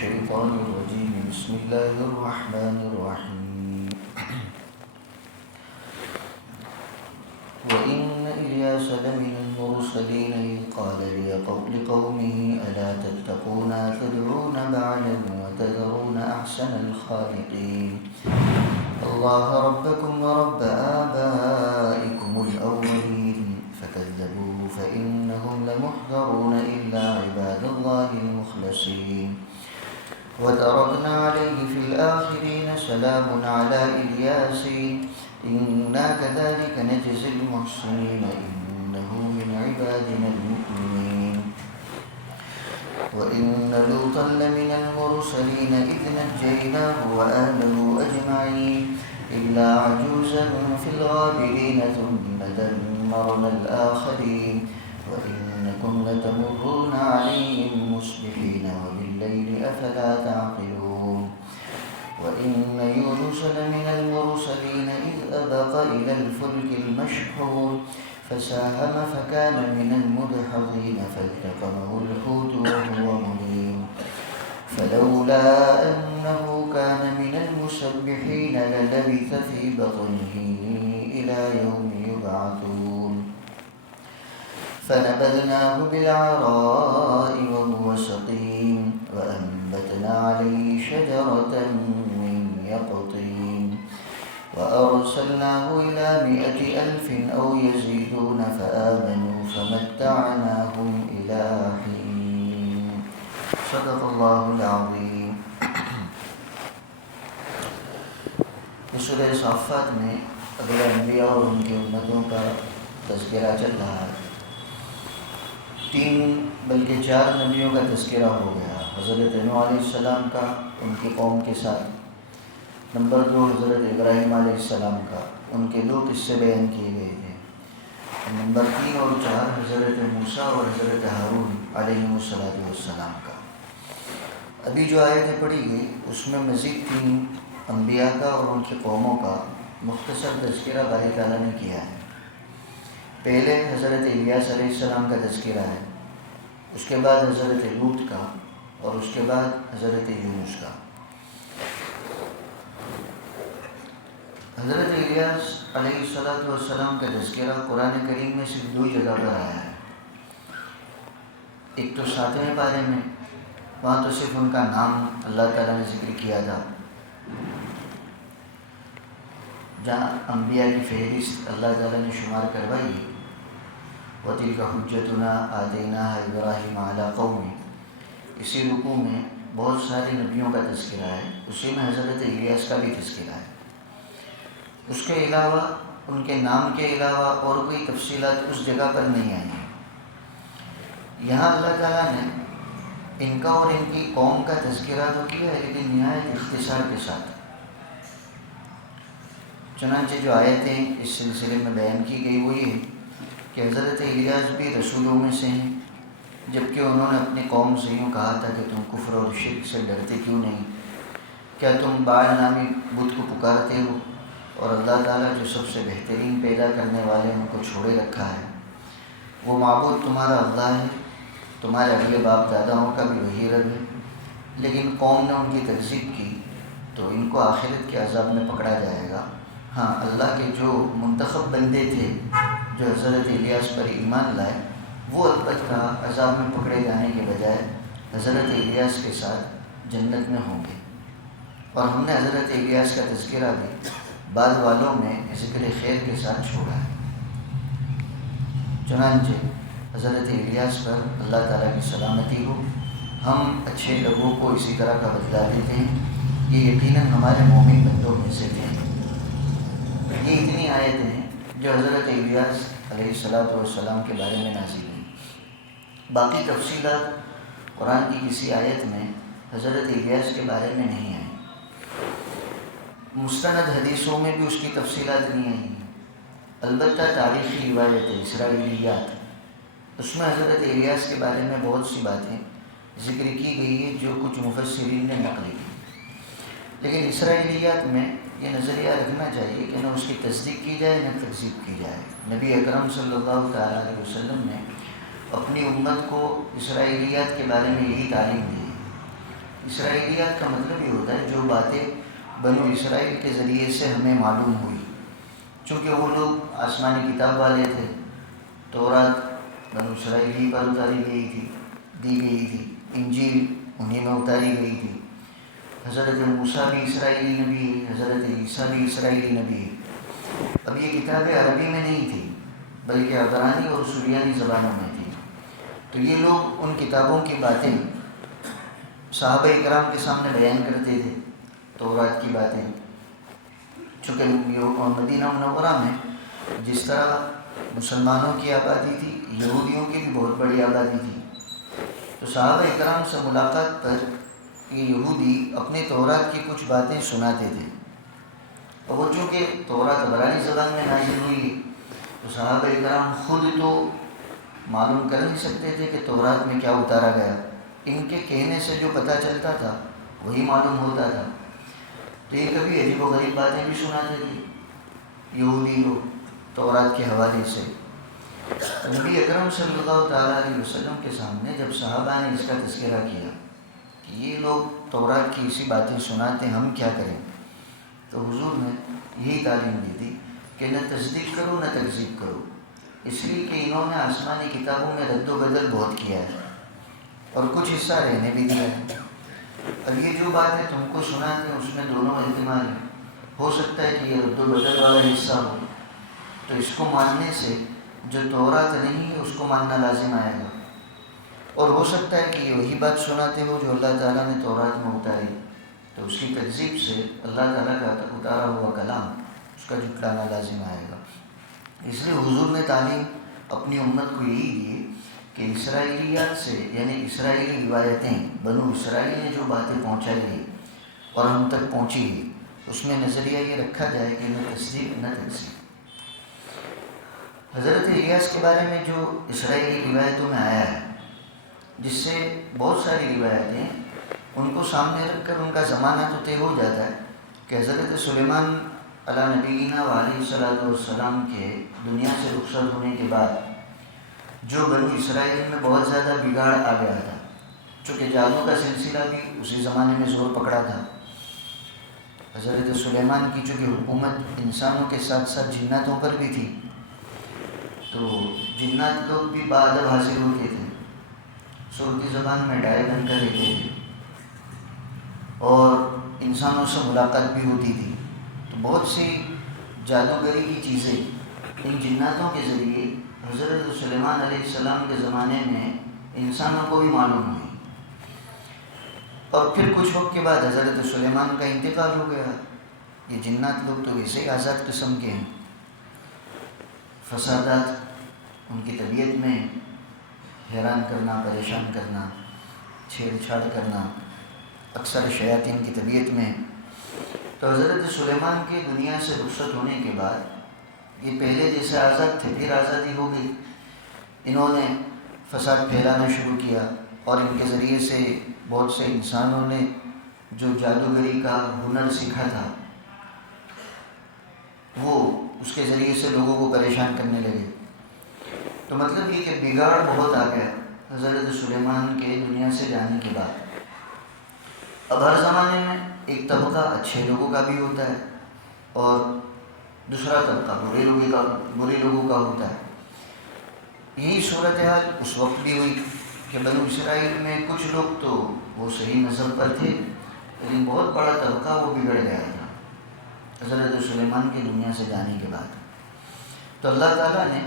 الشيطان الرجيم بسم الله الرحمن الرحيم وإن إلياس لمن المرسلين إذ قال لقومه ألا تتقون تدعون بعلا وتذرون أحسن الخالقين الله ربكم ورب آبائكم الأولين فكذبوه فإنهم لمحضرون إلا عباد الله المخلصين وتركنا عليه في الآخرين سلام على الياسين إنا كذلك نجزي المحسنين إنه من عبادنا المؤمنين وإن لوطا لمن المرسلين إذ نجيناه وأهله أجمعين إلا عجوزا في الغابرين ثم دمرنا الآخرين وإنكم لتمرون عليهم مصبحين وبالليل أفلا تعقلون وإن يونس لمن المرسلين إذ أبق إلى الفلك المشحون فساهم فكان من المدحضين فالتقمه الحوت وهو مليم فلولا أنه كان من المسبحين للبث في بطنه إلى يوم يبعثون فنبذناه بالعراء وهو سقيم وأنبتنا عليه شجرة من يقطين وأرسلناه إلى 100,000 أو يزيدون فآمنوا فمتعناهم إلى حين صدق الله العظيم. سورہ صافات میں اگلے انبیاء اور ان کی امتوں کا تذکرہ چل رہا ہے. 3 بلکہ 4 نبیوں کا تذکرہ ہو گیا. حضرت نوح علیہ السلام کا ان کی قوم کے ساتھ. نمبر 2 حضرت ابراہیم علیہ السلام کا، ان کے 2 قصے بیان کیے گئے تھے. نمبر 3 اور 4 حضرت موسیٰ اور حضرت ہارون علیہ السلام کا. ابھی جو آیتیں پڑھی گئی اس میں مزید 3 انبیاء کا اور ان کی قوموں کا مختصر تذکرہ باری تعالیٰ نے کیا ہے. پہلے حضرت الیاس علیہ السلام کا تذکرہ ہے، اس کے بعد حضرت لوط کا، اور اس کے بعد حضرت یونس کا. حضرت الیاس علیہ السلام کا تذکرہ قرآن کریم میں صرف 2 جگہ پر آیا ہے. ایک تو 7ویں پارے میں، وہاں تو صرف ان کا نام اللہ تعالیٰ نے ذکر کیا تھا، جہاں انبیاء کی فہرست اللہ تعالیٰ نے شمار کروائی. وَتِلْكَ حُجَّتُنَا آتَيْنَاهَا إِبْرَاهِيمَ عَلَىٰ قَوْمِهِ. اسی رکوع میں بہت سارے نبیوں کا تذکرہ ہے، اسی میں حضرت الیاس کا بھی تذکرہ ہے. اس کے علاوہ ان کے نام کے علاوہ اور کوئی تفصیلات اس جگہ پر نہیں آئی ہیں. یہاں اللہ تعالیٰ نے ان کا اور ان کی قوم کا تذکرہ تو کیا ہے، لیکن نہایت اختصار کے ساتھ. چنانچہ جو آیتیں اس سلسلے میں بیان کی گئی وہ یہ کہ حضرت الیاس بھی رسولوں میں سے ہیں، جبکہ انہوں نے اپنی قوم سے یوں کہا تھا کہ تم کفر اور شرک سے ڈرتے کیوں نہیں؟ کیا تم باال نامی بت کو پکارتے ہو اور اللہ تعالیٰ جو سب سے بہترین پیدا کرنے والے ان کو چھوڑے رکھا ہے؟ وہ معبود تمہارا اللہ ہے، تمہارے اگلے باپ داداؤں کا بھی وہی رب ہے. لیکن قوم نے ان کی تکذیب کی تو ان کو آخرت کے عذاب میں پکڑا جائے گا. ہاں، اللہ کے جو منتخب بندے تھے جو حضرت الیاس پر ایمان لائے، وہ البتہ عذاب میں پکڑے جانے کے بجائے حضرت الیاس کے ساتھ جنت میں ہوں گے. اور ہم نے حضرت الیاس کا تذکرہ بھی بعد والوں میں ذکر خیر کے ساتھ چھوڑا ہے. چنانچہ حضرت الیاس پر اللہ تعالیٰ کی سلامتی ہو، ہم اچھے لوگوں کو اسی طرح کا بدلا دیتے ہیں. یہ یقیناً ہمارے مومن بندوں میں سے تھے. یہ اتنی آیتیں ہیں جو حضرت الیاس علیہ السلام کے بارے میں نازل ہوئی. باقی تفصیلات قرآن کی کسی آیت میں حضرت الیاس کے بارے میں نہیں ہیں. مستند حدیثوں میں بھی اس کی تفصیلات نہیں ہیں. البتہ تاریخی روایتیں، اسرائیلیات، اس میں حضرت الیاس کے بارے میں بہت سی باتیں ذکر کی گئی ہے جو کچھ مفسرین نے نقل کی. لیکن اسرائیلیات میں یہ نظریہ رکھنا چاہیے کہ نہ اس کی تصدیق کی جائے نہ تکذیب کی جائے. نبی اکرم صلی اللہ تعالیٰ علیہ وسلم نے اپنی امت کو اسرائیلیات کے بارے میں یہی تعلیم دی. اسرائیلیات کا مطلب یہ ہوتا ہے جو باتیں بنو اسرائیل کے ذریعے سے ہمیں معلوم ہوئی، چونکہ وہ لوگ آسمانی کتاب والے تھے، تورات بنو اسرائیل ہی پر اتاری گئی تھی، دی گئی تھی، انجیل انہیں میں اتاری گئی تھی، حضرت موسیٰ بھی اسرائیلی نبی ہے، حضرت عیسیٰ بھی اسرائیلی نبی ہے۔ اب یہ کتابیں عربی میں نہیں تھی بلکہ عبرانی اور سریانی زبانوں میں تھی، تو یہ لوگ ان کتابوں کی باتیں صحابہ اکرام کے سامنے بیان کرتے تھے، تورات کی باتیں، چونکہ مدینہ منورہ میں جس طرح مسلمانوں کی آبادی تھی، یہودیوں کی بھی بہت بڑی آبادی تھی، تو صحابہ اکرام سے ملاقات پر یہ یہودی اپنے تورات کی کچھ باتیں سناتے تھے، اور وہ چونکہ تورات عبرانی زبان میں نازل ہوئی تو صحابہ اکرام خود تو معلوم کر نہیں سکتے تھے کہ تورات میں کیا اتارا گیا، ان کے کہنے سے جو پتہ چلتا تھا وہی معلوم ہوتا تھا، تو یہ کبھی عجیب و غریب باتیں بھی سناتے تھے یہودی لوگ تورات کے حوالے سے۔ نبی اکرم صلی اللہ تعالیٰ علیہ وسلم کے سامنے جب صحابہ نے اس کا تذکرہ کیا کہ یہ لوگ تورات کی اسی باتیں سناتے ہیں، ہم کیا کریں، تو حضور نے یہی تعلیم دی تھی کہ نہ تصدیق کرو نہ تکذیب کرو، اس لیے کہ انہوں نے آسمانی کتابوں میں رد و بدل بہت کیا ہے اور کچھ حصہ رہنے بھی دیا ہے، اور یہ جو باتیں تم کو سناتے ہیں اس میں دونوں احتمال ہیں، ہو سکتا ہے کہ یہ رد و بدل والا حصہ ہو، تو اس کو ماننے سے جو تورات نہیں ہے اس کو ماننا لازم آئے گا، اور ہو سکتا ہے کہ یہ وہی بات سناتے ہو جو اللہ تعالیٰ نے تورات میں اتاری، تو اس کی تکذیب سے اللہ تعالیٰ کا اتارا ہوا کلام اس کا جھٹلانا لازم آئے گا۔ اس لیے حضور نے تعلیم اپنی امت کو یہی دی کہ اسرائیلیات سے، یعنی اسرائیلی روایتیں، بنو اسرائیل نے جو باتیں پہنچائی ہیں اور ہم تک پہنچی ہیں، اس میں نظریہ یہ رکھا جائے کہ نہ تصدیق نہ تکذیب۔ حضرت الیاس کے بارے میں جو اسرائیلی روایتوں میں آیا ہے، جس سے بہت ساری روایتیں ان کو سامنے رکھ کر ان کا زمانہ تو طے ہو جاتا ہے کہ حضرت سلیمان علیہ نبینا علیہ السلام کے دنیا سے رخصت ہونے کے بعد جو بنو اسرائیل میں بہت زیادہ بگاڑ آ گیا تھا، چونکہ جادو کا سلسلہ بھی اسی زمانے میں زور پکڑا تھا، حضرت سلیمان کی چونکہ حکومت انسانوں کے ساتھ ساتھ جناتوں پر بھی تھی، تو جنات لوگ بھی بادب حاصل ہوتے تھے، صورتی زبان میں ڈائے بن کر رہتے تھے اور انسانوں سے ملاقات بھی ہوتی تھی، تو بہت سی جادوگری کی چیزیں ان جناتوں کے ذریعے حضرت سلیمان علیہ السلام کے زمانے میں انسانوں کو بھی معلوم ہوئی، اور پھر کچھ وقت کے بعد حضرت سلیمان کا انتقال ہو گیا۔ یہ جنات لوگ تو ویسے ہی آزاد قسم کے ہیں، فسادات ان کی طبیعت میں حیران کرنا، پریشان کرنا، چھیڑ چھاڑ کرنا اکثر شیاطین کی طبیعت میں، تو حضرت سلیمان کے دنیا سے رخصت ہونے کے بعد یہ پہلے جیسے آزاد تھے پھر آزادی ہو گئی، انہوں نے فساد پھیلانا شروع کیا، اور ان کے ذریعے سے بہت سے انسانوں نے جو جادوگری کا ہنر سیکھا تھا وہ اس کے ذریعے سے لوگوں کو پریشان کرنے لگے، تو مطلب یہ کہ بگاڑ بہت آ گیا حضرت سلیمان کے دنیا سے جانے کے بعد۔ اب ہر زمانے میں ایک طبقہ اچھے لوگوں کا بھی ہوتا ہے اور دوسرا طبقہ برے لوگوں کا ہوتا ہے۔ یہی صورتحال اس وقت بھی ہوئی کہ بنو اسرائیل میں کچھ لوگ تو وہ صحیح مذہب پر تھے، لیکن بہت بڑا طبقہ وہ بگڑ گیا تھا حضرت سلیمان کی دنیا سے جانے کے بعد، تو اللہ تعالیٰ نے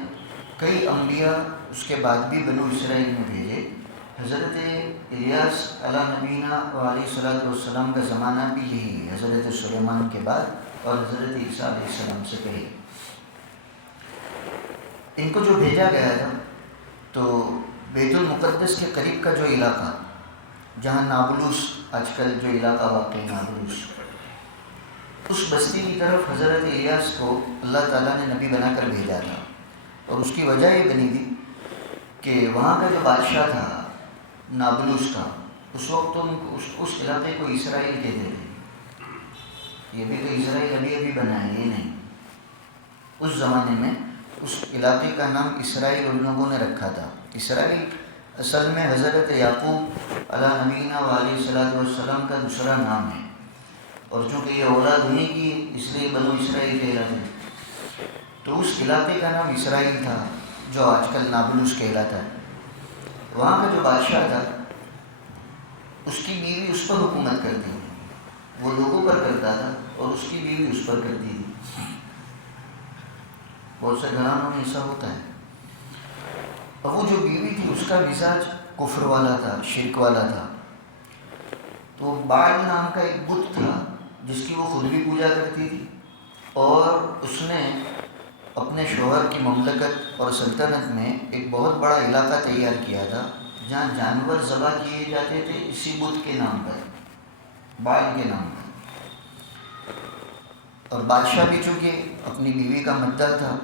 کئی انبیاء اس کے بعد بھی بنو اسرائیل میں بھیجے۔ حضرت الیاس علیہ نبینا علیہ السلام کا زمانہ بھی یہی ہے، حضرت سلیمان کے بعد اور حضرت عیسیٰ علیہ السلام سے پہلے۔ ان کو جو بھیجا گیا تھا تو بیت المقدس کے قریب کا جو علاقہ جہاں نابلوس آج کل جو علاقہ واقع ہے نابلوس، اس بستی کی طرف حضرت الیاس کو اللہ تعالیٰ نے نبی بنا کر بھیجا تھا، اور اس کی وجہ یہ بنی تھی کہ وہاں کا جو بادشاہ تھا نابلوس کا، اس وقت تو اس علاقے کو اسرائیل کہتے تھے، یہ بھی تو اسرائیل ابھی بنا ہے یہ نہیں، اس زمانے میں اس علاقے کا نام اسرائیل ان لوگوں نے رکھا تھا۔ اسرائیل اصل میں حضرت یعقوب علیہ نبینا علیہ الصلوۃ والسلام کا دوسرا نام ہے، اور چونکہ یہ اولاد انہیں کی اس لیے بنو اسرائیل کہلاتے ہیں۔ تو اس علاقے کا نام اسرائیل تھا جو آج کل نابلس کہلاتا ہے۔ وہاں کا جو بادشاہ تھا اس کی بیوی اس پر حکومت کرتی تھی، وہ لوگوں پر کرتا تھا اور اس کی بیوی اس پر کرتی تھی۔ بہت سے گھرانوں میں ایسا ہوتا ہے۔ اور وہ جو بیوی تھی اس کا مزاج کفر والا تھا، شرک والا تھا۔ تو بعل نام کا ایک بت تھا جس کی وہ خود بھی پوجا کرتی تھی، اور اس نے اپنے شوہر کی مملکت اور سلطنت میں ایک بہت بڑا علاقہ تیار کیا تھا جہاں جانور ذبح کیے جاتے تھے اسی بت کے نام پر، بعل کے نام پر۔ اور بادشاہ بھی چونکہ اپنی بیوی کا مداح تھا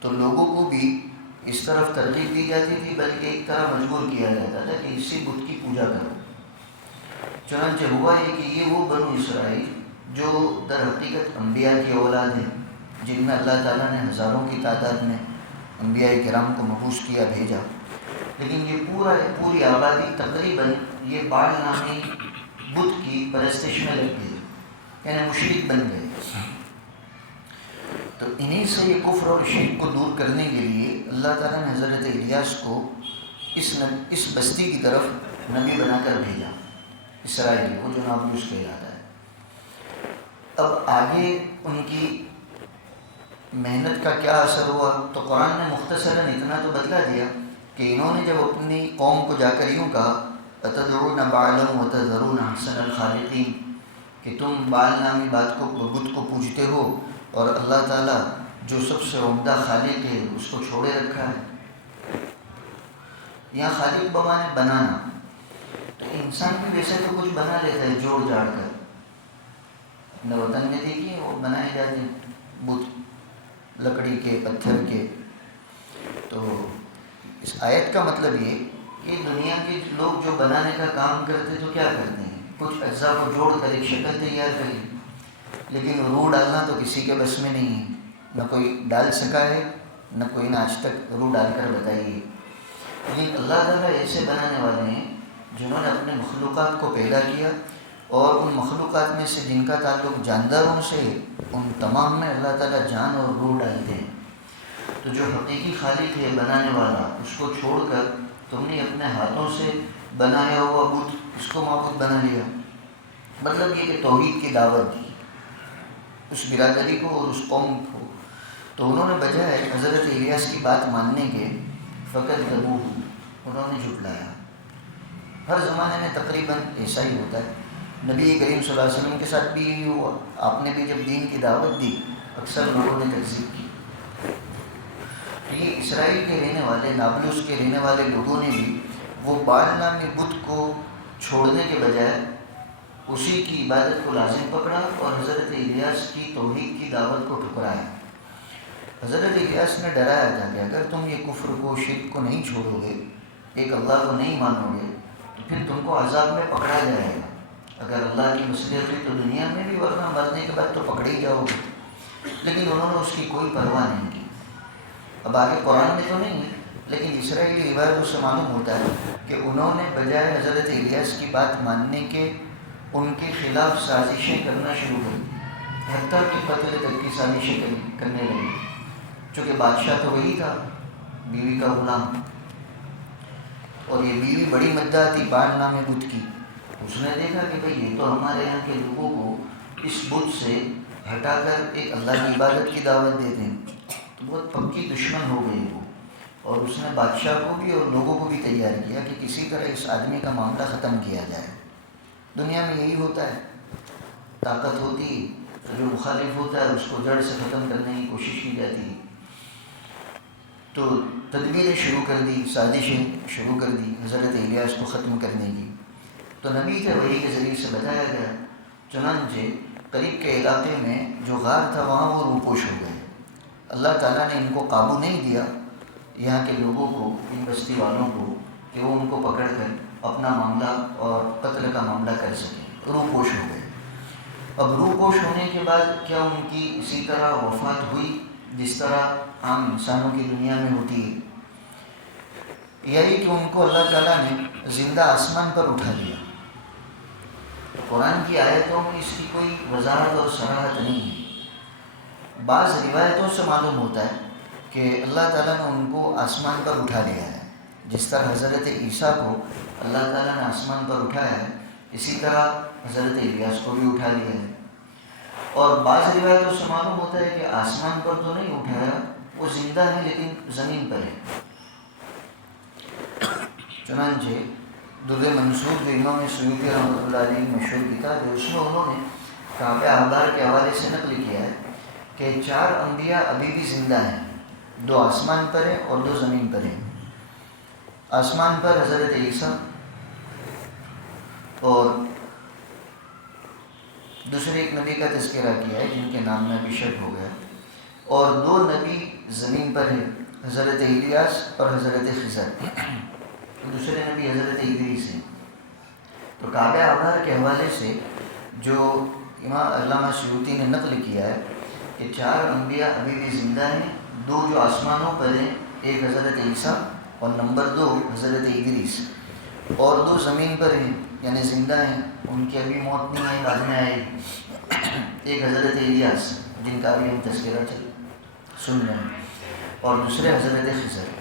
تو لوگوں کو بھی اس طرف ترغیب دی جاتی تھی، بلکہ ایک طرح مجبور کیا جاتا تھا کہ اسی بت کی پوجا کرو۔ چنانچہ ہوا یہ کہ یہ وہ بنو اسرائیل جو در حقیقت انبیاء کی اولاد ہیں، جن میں اللہ تعالیٰ نے ہزاروں کی تعداد میں انبیاء کرام کو مبعوث کیا، بھیجا، لیکن یہ پوری آبادی تقریباً یہ بعل نامی بت کی پرستش میں لگ گئی، یعنی مشرک بن گئے۔ تو انہی سے یہ کفر اور شرک کو دور کرنے کے لیے اللہ تعالیٰ نے حضرت الیاس کو اس بستی کی طرف نبی بنا کر بھیجا، اسرائیل کو جو نابلس کہلاتا ہے۔ اب آگے ان کی محنت کا کیا اثر ہوا تو قرآن نے مختصراً اتنا تو بتلا دیا کہ انہوں نے جب اپنی قوم کو جا کر یوں کہا اتدعون بعلا وتذرون احسن الخالقین، کہ تم بعل نامی بت کو پوجتے ہو اور اللہ تعالیٰ جو سب سے عمدہ خالق ہے اس کو چھوڑے رکھا ہے۔ یہاں خالق بمانے بنانا، تو انسان بھی ویسے تو کچھ بنا لیتا ہے جوڑ جاڑ کر، اپنے وطن میں دیکھیے وہ بنائے جاتے ہیں بت لکڑی کے، پتھر کے۔ تو اس آیت کا مطلب یہ کہ دنیا کے لوگ جو بنانے کا کام کرتے تو کیا کرتے ہیں، کچھ اجزاء کو جوڑ کر ایک شکل تیار کریں، لیکن روح ڈالنا تو کسی کے بس میں نہیں ہے، نہ کوئی ڈال سکا ہے، نہ کوئی نے آج تک روح ڈال کر بتائی ہے۔ لیکن اللہ تعالیٰ ایسے بنانے والے ہیں جنہوں نے اپنے مخلوقات کو پیدا کیا، اور ان مخلوقات میں سے جن کا تعلق جانداروں سے ہے ان تمام میں اللہ تعالیٰ جان اور روح ڈالتے ہیں۔ تو جو حقیقی خالق ہے بنانے والا، اس کو چھوڑ کر تم نے اپنے ہاتھوں سے بنایا ہوا بت اس کو معبود بنا لیا۔ مطلب یہ کہ توحید کی دعوت دی اس برادری کو اور اس قوم کو، تو انہوں نے بجائے حضرت الیاس کی بات ماننے کے فکذبوہ، انہوں نے جھٹلایا۔ ہر زمانے میں تقریباً ایسا ہی ہوتا ہے، نبی کریم صلی اللہ علیہ وسلم کے ساتھ بھی یہی ہوا۔ آپ نے بھی جب دین کی دعوت دی اکثر لوگوں نے تکذیب کی۔ یہ اسرائیل کے رہنے والے، نابلس کے رہنے والے لوگوں نے بھی وہ بعل نامی بت کو چھوڑنے کے بجائے اسی کی عبادت کو لازم پکڑا اور حضرت الیاس کی توحید کی دعوت کو ٹھکرایا۔ حضرت الیاس نے ڈرایا تھا کہ اگر تم یہ کفر کو، شرک کو نہیں چھوڑو گے، ایک اللہ کو نہیں مانو گے، تو پھر تم کو عذاب میں پکڑا جائے گا۔ اگر اللہ کی مصلحت ہوئی تو دنیا میں بھی، ورنہ مرنے کے بعد تو پکڑے ہی جاؤ گے۔ لیکن انہوں نے اس کی کوئی پرواہ نہیں کی۔ اب آگے قرآن میں تو نہیں ہے، لیکن اسرائیلی روایتوں سے معلوم ہوتا ہے کہ انہوں نے بجائے حضرت الیاس کی بات ماننے کے ان کے خلاف سازشیں کرنا شروع کر دی، حتیٰ کہ قتل تک کی سازشیں کرنے لگے، چونکہ بادشاہ تو وہی تھا، بیوی کا غلام، اور یہ بیوی بڑی مداح تھی بعل نام بت کی۔ اس نے دیکھا کہ بھئی یہ تو ہمارے یہاں کے لوگوں کو اس بت سے ہٹا کر ایک اللہ کی عبادت کی دعوت دیتے ہیں، تو بہت پکی دشمن ہو گئی وہ، اور اس نے بادشاہ کو بھی اور لوگوں کو بھی تیار کیا کہ کسی طرح اس آدمی کا معاملہ ختم کیا جائے۔ دنیا میں یہی ہوتا ہے، طاقت ہوتی تو جو مخالف ہوتا ہے اس کو جڑ سے ختم کرنے کی کوشش کی جاتی ہے۔ تو تدبیریں شروع کر دی، سازشیں شروع کر دی حضرت الیاس کو ختم کرنے کی۔ تو نبی تھے، وحی کے ذریعے سے بتایا گیا۔ چنانچہ قریب کے علاقے میں جو غار تھا وہاں وہ روپوش ہو گئے۔ اللہ تعالیٰ نے ان کو قابو نہیں دیا، یہاں کے لوگوں کو، ان بستی والوں کو، کہ وہ ان کو پکڑ کر اپنا معاملہ اور قتل کا معاملہ کر سکیں، روپوش ہو گئے۔ اب روپوش ہونے کے بعد کیا ان کی اسی طرح وفات ہوئی جس طرح عام انسانوں کی دنیا میں ہوتی ہے؟ یہی کہ ان کو اللہ تعالیٰ نے زندہ آسمان پر اٹھا دیا. تو قرآن کی آیتوں میں اس کی کوئی وضاحت اور صراحت نہیں ہے. بعض روایتوں سے معلوم ہوتا ہے کہ اللہ تعالیٰ نے ان کو آسمان پر اٹھا لیا ہے. جس طرح حضرت عیسیٰ کو اللہ تعالیٰ نے آسمان پر اٹھایا ہے، اسی طرح حضرت الیاس کو بھی اٹھا لیا ہے. اور بعض روایتوں سے معلوم ہوتا ہے کہ آسمان پر تو نہیں اٹھایا، وہ زندہ ہے لیکن زمین پر ہے. چنانچہ در منصور جو امام سیوطی رحمۃ اللہ علیہ مشہور کتاب ہے، اس میں انہوں نے کعبہ احبار کے حوالے سے نقل کیا ہے کہ 4 انبیاء ابھی بھی زندہ ہیں. 2 آسمان پر ہیں اور 2 زمین پر ہیں. آسمان پر حضرت عیسیٰ اور دوسرے ایک نبی کا تذکرہ کیا ہے جن کے نام میں ابھی شک ہو گیا، اور 2 نبی زمین پر ہیں، حضرت الیاس اور حضرت خضر. دوسرے نبی حضرت ادریس ہیں. تو کعبہ احبار کے حوالے سے جو امام علامہ سیوطی نے نقل کیا ہے کہ 4 انبیاء ابھی بھی زندہ ہیں، 2 جو آسمانوں پر ہیں، ایک حضرت عیسیٰ اور نمبر 2 حضرت ادریس، اور 2 زمین پر ہیں یعنی زندہ ہیں، ان کی ابھی موت نہیں آئی، بعد میں آئے. ایک حضرت الیاس جن کا بھی ہم تذکرہ سن رہے ہیں، اور دوسرے حضرت خضر.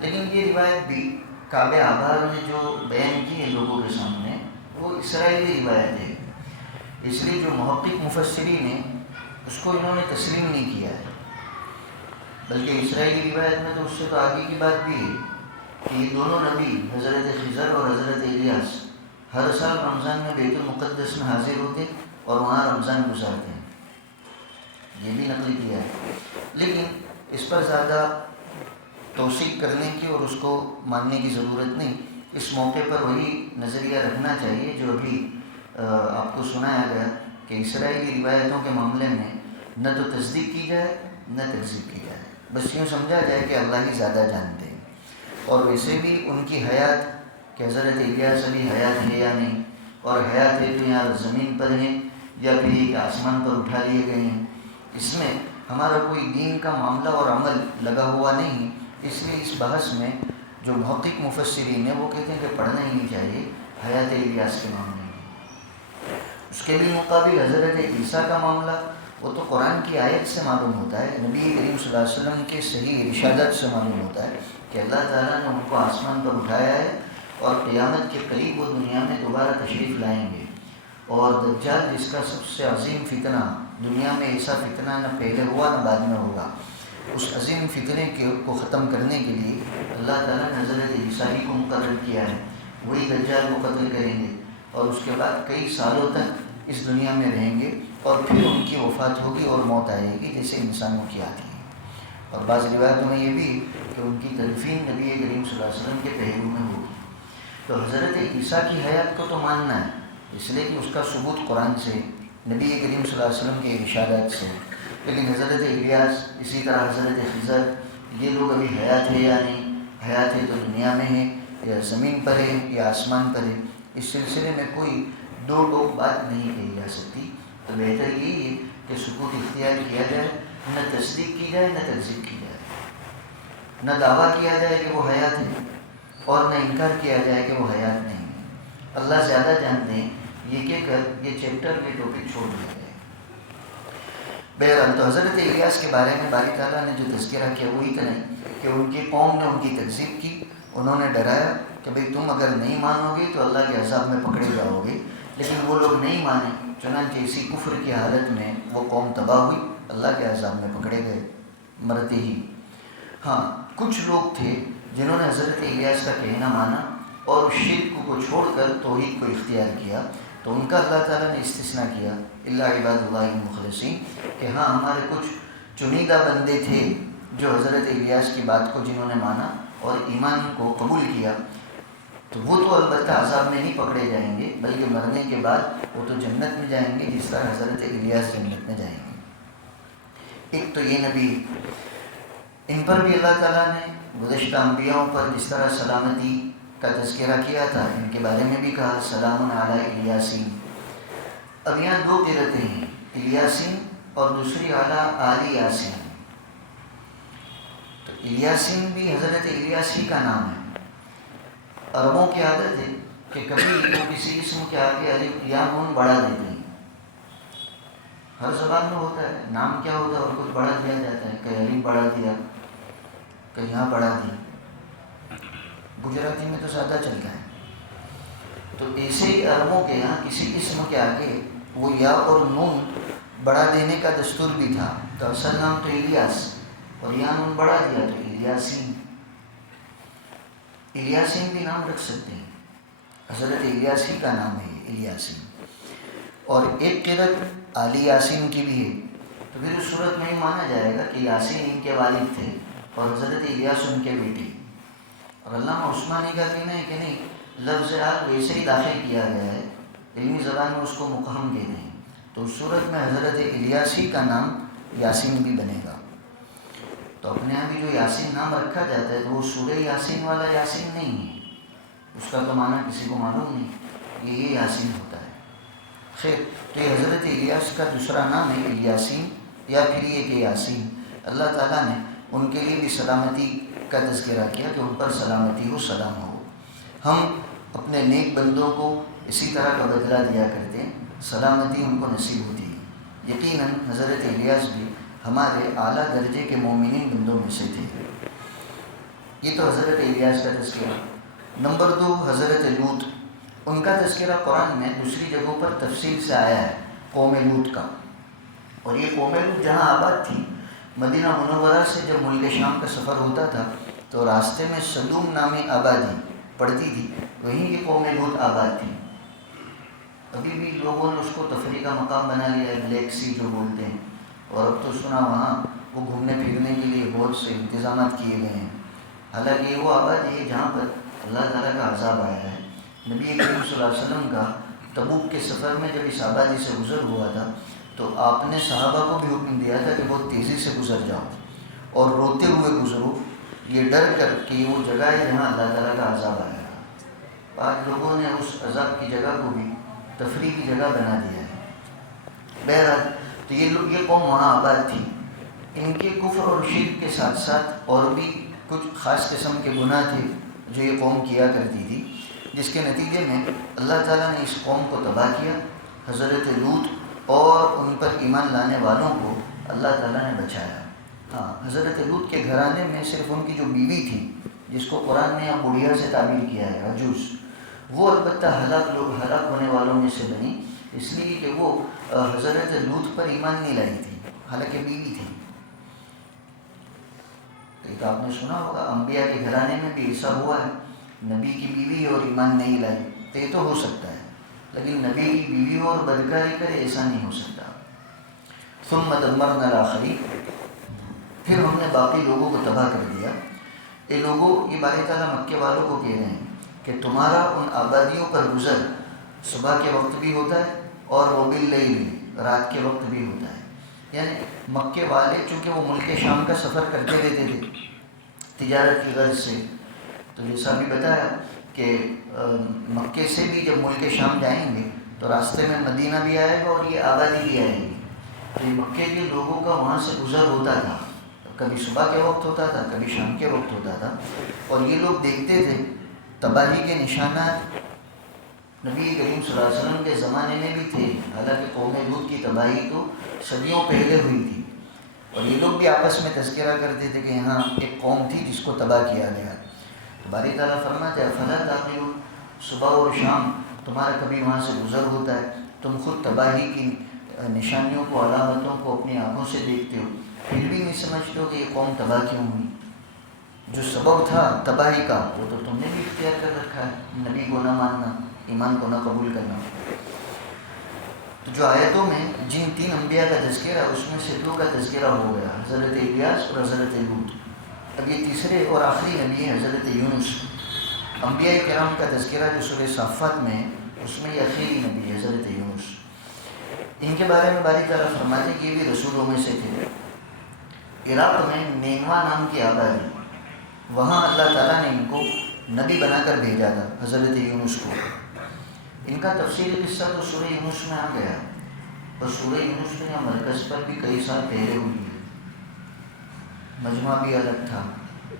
لیکن یہ روایت بھی کعبہ احبار نے جو بیان کی ہے لوگوں کے سامنے، وہ اسرائیلی روایت ہے. اس لیے جو محقق مفسرین ہیں اس کو انہوں نے تسلیم نہیں کیا ہے، بلکہ اسرائیلی روایت میں تو اس سے تو آگے کی بات بھی ہے کہ یہ دونوں نبی حضرت خضر اور حضرت الیاس ہر سال رمضان میں بیت المقدس میں حاضر ہوتے اور وہاں رمضان گزارتے ہیں. یہ بھی نقل کیا ہے. لیکن اس پر زیادہ توثیق کرنے کی اور اس کو ماننے کی ضرورت نہیں. اس موقع پر وہی نظریہ رکھنا چاہیے جو ابھی آپ کو سنایا گیا کہ اسرائیلی روایتوں کے معاملے میں نہ تو تصدیق کی جائے نہ تکذیب کی جائے، بس یوں سمجھا جائے کہ اللہ ہی زیادہ جانتے ہیں. اور ویسے بھی ان کی حیات کہ حضرت الیاس ابھی حیات ہے یا نہیں، اور حیات ہے تو یہاں زمین پر ہیں یا پھر یہ آسمان پر اٹھا لیے گئے ہیں، اس میں ہمارا کوئی دین کا معاملہ اور عمل لگا ہوا نہیں. اس لیے اس بحث میں جو محقق مفسرین ہیں وہ کہتے ہیں کہ پڑھنا ہی نہیں چاہیے حیات الیاس کے معاملے میں. اس کے بھی مقابل حضرت عیسیٰ کا معاملہ وہ تو قرآن کی آیت سے معلوم ہوتا ہے، نبی کریم صلی اللہ علیہ وسلم کے صحیح ارشادات سے معلوم ہوتا ہے کہ اللہ تعالیٰ نے ان کو آسمان پر اٹھایا ہے، اور قیامت کے قریب وہ دنیا میں دوبارہ تشریف لائیں گے. اور دجال جس کا سب سے عظیم فتنہ، دنیا میں ایسا فتنہ نہ پہلے ہوا نہ بعد میں ہوگا، اس عظیم فتنے کو ختم کرنے کے لیے اللہ تعالیٰ نے حضرت عیسیٰ کو مقرر کیا ہے. وہی دجال کو قتل کریں گے اور اس کے بعد کئی سالوں تک اس دنیا میں رہیں گے، اور پھر ان کی وفات ہوگی اور موت آئے گی جیسے انسانوں کی آتی ہے. اور بعض روایتوں میں یہ بھی کہ ان کی تدفین نبی کریم صلی اللہ علیہ وسلم کے پہلو میں ہوگی. تو حضرت عیسیٰ کی حیات کو تو ماننا ہے، اس لیے کہ اس کا ثبوت قرآن سے، نبی کریم صلی اللہ علیہ وسلم کے ارشادات سے. لیکن حضرت الیاس، اسی طرح حضرت خضر، یہ لوگ ابھی حیات ہے یا نہیں، حیات ہے تو دنیا میں ہے یا زمین پر ہے یا آسمان پر ہے، اس سلسلے میں کوئی 2 ٹوک بات نہیں کہی جا سکتی. تو بہتر یہی ہے کہ سکوت اختیار کیا جائے، نہ تصدیق کی جائے نہ تکذیب کی جائے، نہ دعویٰ کیا جائے کہ وہ حیات ہے اور نہ انکار کیا جائے کہ وہ حیات نہیں ہے. اللہ زیادہ جانتے ہیں، یہ کہہ کر یہ چیپٹر یہ ٹاپک چھوڑ دیا جائے. بہرحال تو حضرت الیاس کے بارے میں باری تعالیٰ نے جو تذکرہ کیا وہ اتنا ہی کہ ان کی قوم نے ان کی تکذیب کی. انہوں نے ڈرایا کہ بھئی تم اگر نہیں مانو گے تو اللہ کے عذاب میں پکڑے جاؤ گے، لیکن وہ لوگ نہیں مانے. چنانچہ اسی کفر کی حالت میں وہ قوم تباہ ہوئی، اللہ کے عذاب میں پکڑے گئے مرتے ہی. ہاں، کچھ لوگ تھے جنہوں نے حضرت الیاس کا کہنا مانا اور شرک کو چھوڑ کر توحید کو اختیار کیا، تو ان کا اللہ تعالیٰ نے استثناء کیا الا عباد اللہ المخلصین کہ ہاں ہمارے کچھ چنیدہ بندے تھے جو حضرت الیاس کی بات کو جنہوں نے مانا اور ایمان کو قبول کیا، تو وہ تو البتہ عذاب میں نہیں پکڑے جائیں گے، بلکہ مرنے کے بعد وہ تو جنت میں جائیں گے جس طرح حضرت الیاس جنت میں جائیں گے. ایک تو یہ نبی، ان پر بھی اللہ تعالیٰ نے گزشتہ انبیاءوں پر جس طرح سلامتی کا تذکرہ کیا تھا، ان کے بارے میں بھی کہا سلام علی الیاسین. اب یہاں 2 قرأتیں ہیں، الیاسین اور دوسری اعلیٰ آل یاسین. تو الیاسین بھی حضرت الیاس ہی کا نام ہے، عربوں کی عادت ہے کہ کبھی وہ کسی اسم کے آگے الف یا نون بڑھا دیتے ہیں. ہر زبان میں ہوتا ہے، نام کیا ہوتا ہے اور کچھ بڑھا دیا جاتا ہے، کہیں الف بڑھا دیا، کہیں یہاں بڑھا دیا. گجراتی میں تو سادہ چلتا ہے. تو ایسے ہی عربوں کے یہاں کسی اسم کے آگے وہ یا اور نون بڑھا دینے کا دستور بھی تھا. تو اصل نام تو الیاس، اور یا نون بڑھا دیا تو الیاسین. الیاسین بھی نام رکھ سکتے ہیں، حضرت الیاس ہی کا نام ہے الیاسین. اور ایک قرأت آلی یاسین کی بھی ہے. تو پھر اس صورت میں یہ مانا جائے گا کہ یاسین ان کے والد تھے اور حضرت الیاس ان کے بیٹے. اور علامہ عثمانی کا کہنا ہے کہ نہیں، لفظ آل ویسے ہی داخل کیا گیا ہے، علمی زبان میں اس کو مقام کہتے ہیں. تو اس صورت میں حضرت الیاس ہی کا نام یاسین بھی بنے گا. تو اپنے یہاں بھی جو یاسین نام رکھا جاتا ہے تو وہ سورہ یاسین والا یاسین نہیں ہے، اس کا تو معنی کسی کو معلوم نہیں، یہ یاسین ہوتا ہے. خیر، تو یہ حضرت الیاس کا دوسرا نام ہے الیاسین، یا پھر یہ کہ یاسین. اللہ تعالیٰ نے ان کے لیے بھی سلامتی کا تذکرہ کیا کہ ان پر سلامتی ہو، سلام ہو. ہم اپنے نیک بندوں کو اسی طرح کا بدلہ دیا کرتے ہیں، سلامتی ان کو نصیب ہوتی ہے. یقیناً حضرت الیاس بھی ہمارے اعلیٰ درجے کے مومنین بندوں میں سے تھے. یہ تو حضرت الیاس کا تذکرہ. نمبر 2، حضرت لوط. ان کا تذکرہ قرآن میں دوسری جگہوں پر تفصیل سے آیا ہے، قوم لوط کا. اور یہ قوم لوط جہاں آباد تھی، مدینہ منورہ سے جب ملک شام کا سفر ہوتا تھا تو راستے میں سدوم نامی آبادی پڑتی تھی، وہیں یہ قوم لوط آباد تھی. ابھی بھی لوگوں نے اس کو تفریح کا مقام بنا لیا ہے، بلیک سی جو بولتے ہیں. اور اب تو سنا وہاں وہ گھومنے پھرنے کے لیے بہت سے انتظامات کیے گئے ہیں. حالانکہ یہ وہ آبادی ہے جہاں پر اللہ تعالیٰ کا عذاب آیا ہے. نبی کریم صلی اللہ علیہ وسلم کا تبوک کے سفر میں جب اس آبادی سے گزر ہوا تھا تو آپ نے صحابہ کو بھی حکم دیا تھا کہ بہت تیزی سے گزر جاؤ اور روتے ہوئے گزرو، یہ ڈر کر کہ یہ وہ جگہ ہے جہاں اللہ تعالیٰ کا عذاب آیا ہے. آج لوگوں نے اس عذاب کی جگہ کو بھی تفریح کی جگہ بنا دیا ہے. بہرحال تو یہ قوم وہاں آباد تھی. ان کے کفر اور شرک کے ساتھ ساتھ اور بھی کچھ خاص قسم کے گناہ تھے جو یہ قوم کیا کرتی تھی، جس کے نتیجے میں اللہ تعالیٰ نے اس قوم کو تباہ کیا. حضرت لوط اور ان پر ایمان لانے والوں کو اللہ تعالیٰ نے بچایا. ہاں، حضرت لوط کے گھرانے میں صرف ان کی جو بیوی تھی، جس کو قرآن نے یہاں بڑھیا سے تعبیر کیا ہے، عجوز، وہ البتہ ہلاک ہونے والوں میں سے بنی، اس لیے کہ وہ حضرت لوط پر ایمان نہیں لائی تھی، حالانکہ بیوی تھی. تو آپ نے سنا ہوگا انبیاء کے گھرانے میں بھی ایسا ہوا ہے، نبی کی بیوی اور ایمان نہیں لائی. تو یہ تو ہو سکتا ہے، لیکن نبی کی بیوی اور بدکاری کرے ایسا نہیں ہو سکتا. ثم دمرنا الآخرین، پھر ہم نے باقی لوگوں کو تباہ کر دیا. یہ لوگوں، یہ باری تعالیٰ مکے والوں کو کہہ رہے ہیں کہ تمہارا ان آبادیوں پر گزر صبح کے وقت بھی ہوتا ہے اور وہ باللیل، رات کے وقت بھی ہوتا ہے. یعنی مکے والے چونکہ وہ ملک شام کا سفر کرتے رہتے تھے تجارت کی غرض سے، تو جیسا بھی بتایا کہ مکے سے بھی جب ملک شام جائیں گے تو راستے میں مدینہ بھی آئے گا اور یہ آبادی بھی آئے گی. تو یہ مکے کے لوگوں کا وہاں سے گزر ہوتا تھا، کبھی صبح کے وقت ہوتا تھا، کبھی شام کے وقت ہوتا تھا. اور یہ لوگ دیکھتے تھے تباہی کے نشانات نبی کریم صلی اللہ علیہ وسلم کے زمانے میں بھی تھے، حالانکہ قوم لوط کی تباہی تو صدیوں پہلے ہوئی تھی. اور یہ لوگ بھی آپس میں تذکرہ کرتے تھے کہ یہاں ایک قوم تھی جس کو تباہ کیا گیا. باری تعالیٰ فرماتے ہیں افلا تعقلون، صبح اور شام تمہارا کبھی وہاں سے گزر ہوتا ہے، تم خود تباہی کی نشانیوں کو، علامتوں کو اپنی آنکھوں سے دیکھتے ہو، پھر بھی نہیں سمجھتے ہو کہ یہ قوم تباہ کیوں ہوئی. جو سبب تھا تباہی کا وہ تو تم نے بھی اختیار کر رکھا ہے، نبی کو نہ ماننا، ایمان کو نہ قبول کرنا. تو جو آیتوں میں جن 3 انبیاء کا تذکرہ، اس میں سے 2 کا تذکرہ ہو گیا، حضرت الیاس اور حضرت لوط. اب یہ تیسرے اور آخری نبی ہے حضرت یونس. انبیاء کرام کا تذکرہ جو سورہ صافات میں ہے، اس میں یہ آخری نبی ہے حضرت یونس. ان کے بارے میں باری تعالیٰ فرماتے کہ یہ بھی رسولوں میں سے تھے. عراق میں نینوا نام کی آبادی، وہاں اللہ تعالیٰ نے ان کو نبی بنا کر بھیجا تھا، حضرت یونس کو. ان کا تفصیلی قصہ تو سورہ یونس میں آ گیا، اور سورہ یونس میں مرکز پر بھی کئی سال پہلے ہوئی ہے. مجمع بھی الگ تھا،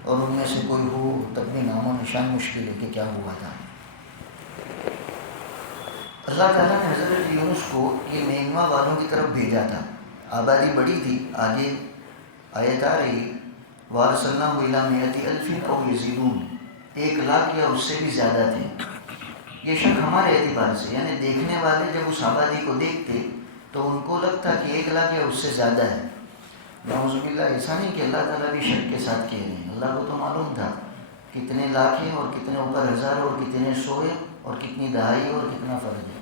اور ان میں سے کوئی ہو تب بھی نام و نشان مشکل ہے کہ کیا ہوا تھا۔ اللہ تعالیٰ نے حضرت یونس کو یہ نینوا والوں کی طرف بھیجا تھا، آبادی بڑی تھی، آگے آیت آ رہی وارسلناہ الی مئۃ الف او یزیدون، 1,00,000 یا اس سے بھی زیادہ تھے۔ یہ شک ہمارے اعتبار سے، یعنی دیکھنے والے جب اس آبادی کو دیکھتے تو ان کو لگتا کہ 1,00,000 یا اس سے زیادہ ہے۔ نعوذ باللہ، ایسا نہیں کہ اللہ تعالیٰ بھی شک کے ساتھ کہہ رہے ہیں، اللہ کو تو معلوم تھا کتنے لاکھ ہیں اور کتنے اوپر ہزار اور کتنے سو ہیں اور کتنی دہائی اور کتنا فرد ہے۔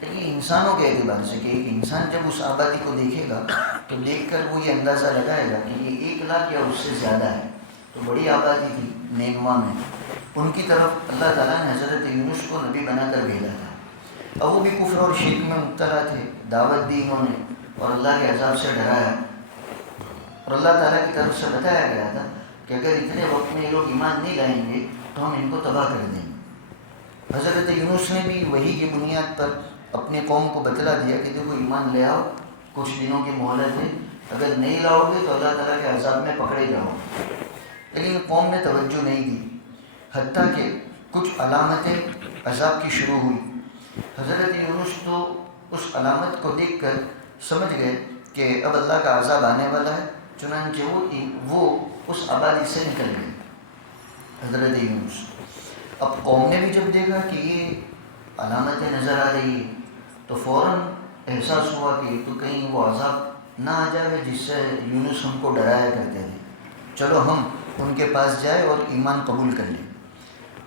لیکن انسانوں کے اعتبار سے کہ ایک انسان جب اس آبادی کو دیکھے گا تو دیکھ کر وہ یہ اندازہ لگائے گا کہ یہ 1,00,000 یا اس سے زیادہ ہے۔ تو بڑی آبادی تھی نینوا میں، ان کی طرف اللہ تعالیٰ نے حضرت یونس کو نبی بنا کر بھیجا تھا۔ اب وہ بھی کفر اور شرک میں مبتلا تھے، دعوت دی انہوں نے اور اللہ کے عذاب سے ڈرایا، اور اللہ تعالیٰ کی طرف سے بتایا گیا تھا کہ اگر اتنے وقت میں یہ لوگ ایمان نہیں لائیں گے تو ہم ان کو تباہ کر دیں گے۔ حضرت یونس نے بھی وہی کی بنیاد پر اپنے قوم کو بتلا دیا کہ دیکھو ایمان لے آؤ، کچھ دنوں کی مہلت ہے، اگر نہیں لاؤ گے تو اللہ تعالیٰ کے عذاب میں پکڑے جاؤ گے۔ لیکن قوم نے توجہ نہیں دی، حتیٰ کہ کچھ علامتیں عذاب کی شروع ہوئی۔ حضرت یونس تو اس علامت کو دیکھ کر سمجھ گئے کہ اب اللہ کا عذاب آنے والا ہے، چنانچہ وہ اس آبادی سے نکل گئے حضرت یونس۔ اب قوم نے بھی جب دیکھا کہ یہ علامتیں نظر آ رہی ہیں تو فوراً احساس ہوا کہ تو کہیں وہ عذاب نہ آ جائے جس سے یونس ہم کو ڈرایا کرتے تھے، چلو ہم ان کے پاس جائے اور ایمان قبول کر لیں۔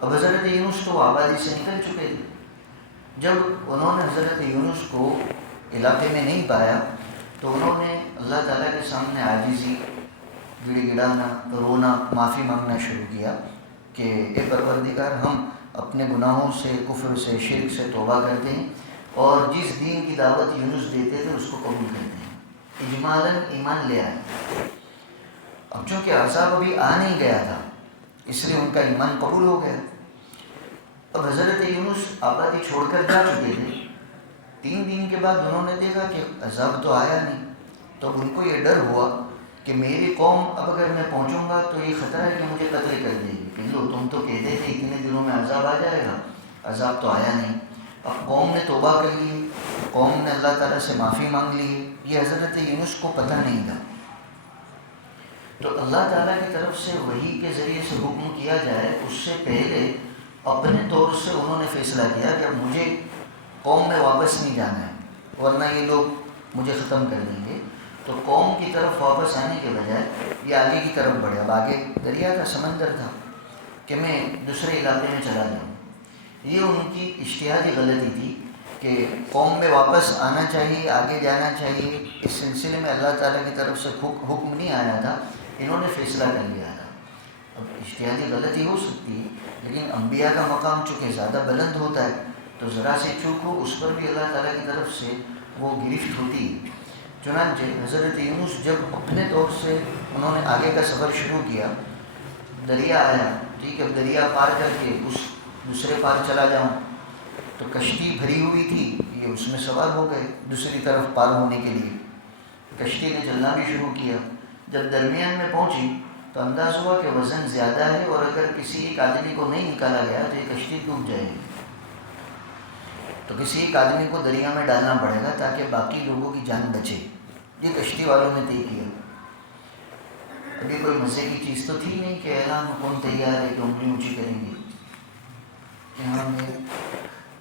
اب حضرت یونس تو آبادی سے نکل چکے تھے، جب انہوں نے حضرت یونس کو علاقے میں نہیں پایا تو انہوں نے اللہ تعالیٰ کے سامنے عاجزی، گڑ گڑانا، رونا، معافی مانگنا شروع کیا کہ اے پروردگار، ہم اپنے گناہوں سے، کفر سے، شرک سے توبہ کرتے ہیں اور جس دین کی دعوت یونس دیتے تھے اس کو قبول کرتے ہیں، اجمالاً ایمان لے آئے۔ اب چونکہ عذاب ابھی آ نہیں گیا تھا اس لیے ان کا ایمان قبول ہو گیا۔ اب حضرت یونس آبادی چھوڑ کر جا چکے تھے، 3 دن کے بعد انہوں نے دیکھا کہ عذاب تو آیا نہیں، تو اب ان کو یہ ڈر ہوا کہ میری قوم اب اگر میں پہنچوں گا تو یہ خطرہ ہے کہ مجھے قتل کر دے گی، کہ لو تم تو کہتے تھے اتنے دنوں میں عذاب آ جائے گا، عذاب تو آیا نہیں۔ اب قوم نے توبہ کر لی، قوم نے اللہ تعالیٰ سے معافی مانگ لی، یہ حضرت یونس کو پتہ نہیں تھا۔ تو اللہ تعالیٰ کی طرف سے وحی کے ذریعے سے حکم کیا جائے اس سے پہلے اپنے طور سے انہوں نے فیصلہ کیا کہ اب مجھے قوم میں واپس نہیں جانا ہے ورنہ یہ لوگ مجھے ختم کر دیں گے۔ تو قوم کی طرف واپس آنے کے بجائے یہ آگے کی طرف بڑھے، اب آگے دریا کا سمندر تھا کہ میں دوسرے علاقے میں چلا جاؤں۔ یہ ان کی اجتہادی غلطی تھی کہ قوم میں واپس آنا چاہیے، آگے جانا چاہیے، اس سلسلے میں اللہ تعالیٰ کی طرف سے حکم نہیں آیا تھا، انہوں نے فیصلہ کر لیا تھا۔ اب اجتہادی غلطی ہو سکتی ہے لیکن انبیاء کا مقام چونکہ زیادہ بلند ہوتا ہے تو ذرا سی چوک ہو اس پر بھی اللہ تعالیٰ کی طرف سے وہ گرفت ہوتی ہے۔ چنانچہ حضرت یونس جب اپنے طور سے انہوں نے آگے کا سفر شروع کیا، دریا آیا، ٹھیک ہے، دریا پار کر کے اس دوسرے پار چلا جاؤں، تو کشتی بھری ہوئی تھی، یہ اس میں سوار ہو گئے دوسری طرف پار ہونے کے لیے۔ کشتی نے چلنا بھی شروع کیا، جب درمیان میں پہنچی تو انداز ہوا کہ وزن زیادہ ہے اور اگر کسی ایک آدمی کو نہیں نکالا گیا تو یہ کشتی ڈوب جائے گی، تو کسی ایک آدمی کو دریا میں ڈالنا پڑے گا تاکہ باقی لوگوں کی جان بچے۔ یہ کشتی والوں نے طے کیا۔ ابھی کوئی مزے کی چیز تو تھی نہیں کہ اعلان کون تیار ہے کہ انگلی اونچی کریں گے کہ ہم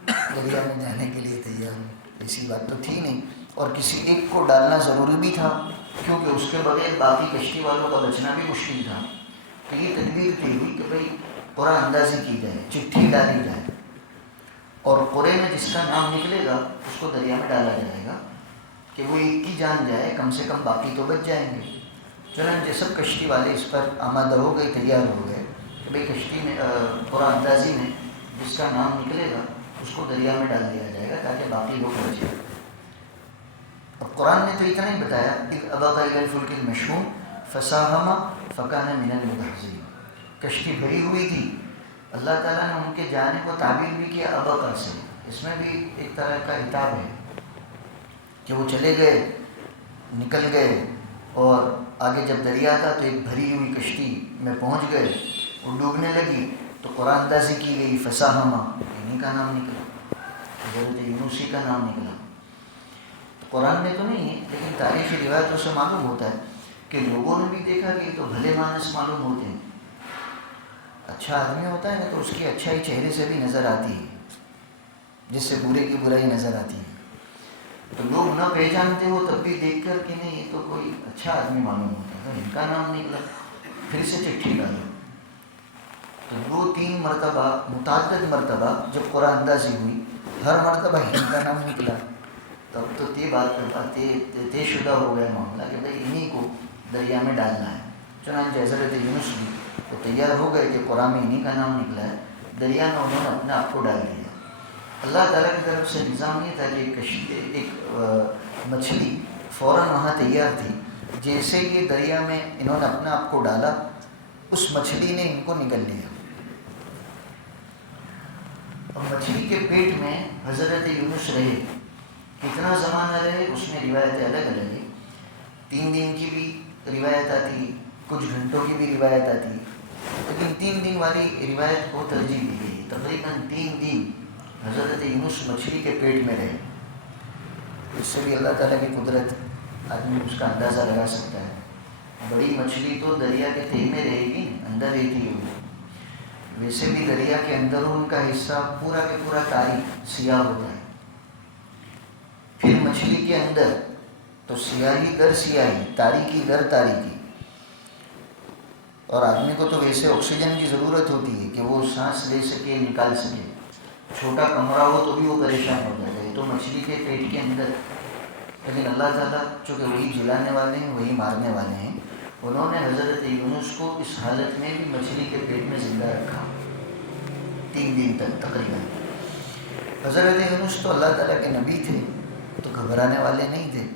دریا میں جانے کے لیے تیار ہیں، ایسی بات تو تھی نہیں، اور کسی ایک کو ڈالنا ضروری بھی تھا کیونکہ اس کے بغیر باقی کشتی والوں کا بچنا بھی مشکل تھا۔ تو یہ تدبیر کی ہوئی کہ بھائی قرآن اندازی کی جائے، چٹھی ڈالی جائے اور قرے میں جس کا نام نکلے گا اس کو دریا میں ڈالا جائے گا کہ وہ ایک کی جان جائے، کم سے کم باقی تو بچ جائیں گے۔ چنانچہ سب کشتی والے اس پر آمادہ ہو گئے، تیار ہو گئے کہ بھائی کشتی میں قرآن اندازی میں جس کا نام نکلے گا اس کو دریا میں ڈال دیا جائے گا تاکہ باقی لوگ بچ جائیں۔ اب قرآن نے تو اتنا ہی بتایا، اذ ابق الی الفلک المشحون فساہم فکان من المدحضین، کشتی بھری ہوئی تھی، اللہ تعالیٰ نے ان کے جانے کو تعبیر بھی کیا ابقا سے، اس میں بھی ایک طرح کا عتاب ہے کہ وہ چلے گئے، نکل گئے، اور آگے جب دریا تھا تو ایک بھری ہوئی کشتی میں پہنچ گئے، وہ ڈوبنے لگی تو قرآن اندازی کی گئی فساہما، انہیں کا نام نکلا، حضرت یونس کا نام نکلا۔ قرآن میں تو نہیں ہے لیکن تاریخی روایتوں سے معلوم ہوتا ہے کہ لوگوں نے بھی دیکھا کہ یہ تو بھلے مانس معلوم ہوتے ہیں، اچھا آدمی ہوتا ہے نا تو اس کی اچھائی چہرے سے بھی نظر آتی ہے، جس سے برے کی برائی نظر آتی ہے، تو لوگ نہ پہچانتے ہو تب بھی دیکھ کر کہ نہیں یہ تو کوئی اچھا آدمی معلوم ہوتا ہے، تو ان کا نام نکلا، پھر سے چٹھی ڈالو۔ تو 2-3 مرتبہ متعدد مرتبہ جب قرآن اندازی ہوئی ہر مرتبہ ان کا نام نکلا، تب تو طے شدہ ہو گیا معاملہ کہ بھائی انہیں کو دریا میں ڈالنا ہے۔ چنانچہ حضرت یونس بھی تو تیار ہو گئے کہ قرآن میں انہیں کا نام نکلا ہے، دریا میں انہوں نے اپنے آپ کو ڈال دیا۔ اللہ تعالیٰ کی طرف سے نظام یہ تھا کہ ایک مچھلی فوراً وہاں تیار تھی، جیسے یہ دریا میں انہوں نے اپنے آپ کو ڈالا اس مچھلی نے ان کو نگل لیا۔ اور مچھلی کے پیٹ میں حضرت یونس رہے، کتنا زمانہ رہے اس میں روایتیں الگ الگ ہیں، 3 دن کی بھی روایت آتی، کچھ گھنٹوں کی بھی روایت آتی، لیکن 3 دن والی روایت کو ترجیح دی گئی۔ تقریباً 3 دن حضرت یونس مچھلی کے پیٹ میں رہے۔ اس سے بھی اللہ تعالیٰ کی قدرت آدمی اس کا اندازہ لگا سکتا ہے۔ بڑی مچھلی تو دریا کے تہہ میں رہے گی، اندر رہتی ہے، ویسے بھی دریا کے اندرون کا حصہ پورا کے پورا تاریک سیاہ ہوتا ہے، پھر مچھلی کے اندر تو سیاہی در سیاہی، تاریکی در تاریکی، اور آدمی کو تو ویسے آکسیجن کی ضرورت ہوتی ہے کہ وہ سانس لے سکے، نکال سکے، چھوٹا کمرہ ہو تو بھی وہ پریشان ہو جائے گا، یہ تو مچھلی کے پیٹ کے اندر۔ لیکن اللہ تعالیٰ چونکہ وہی جلانے والے ہیں، وہی مارنے والے ہیں، انہوں نے حضرت یونس کو اس حالت میں بھی مچھلی کے پیٹ میں زندہ رکھا 3 دن تک تقریباً۔ حضرت یونس تو اللہ تعالیٰ کے نبی تھے تو گھبرانے والے نہیں تھے،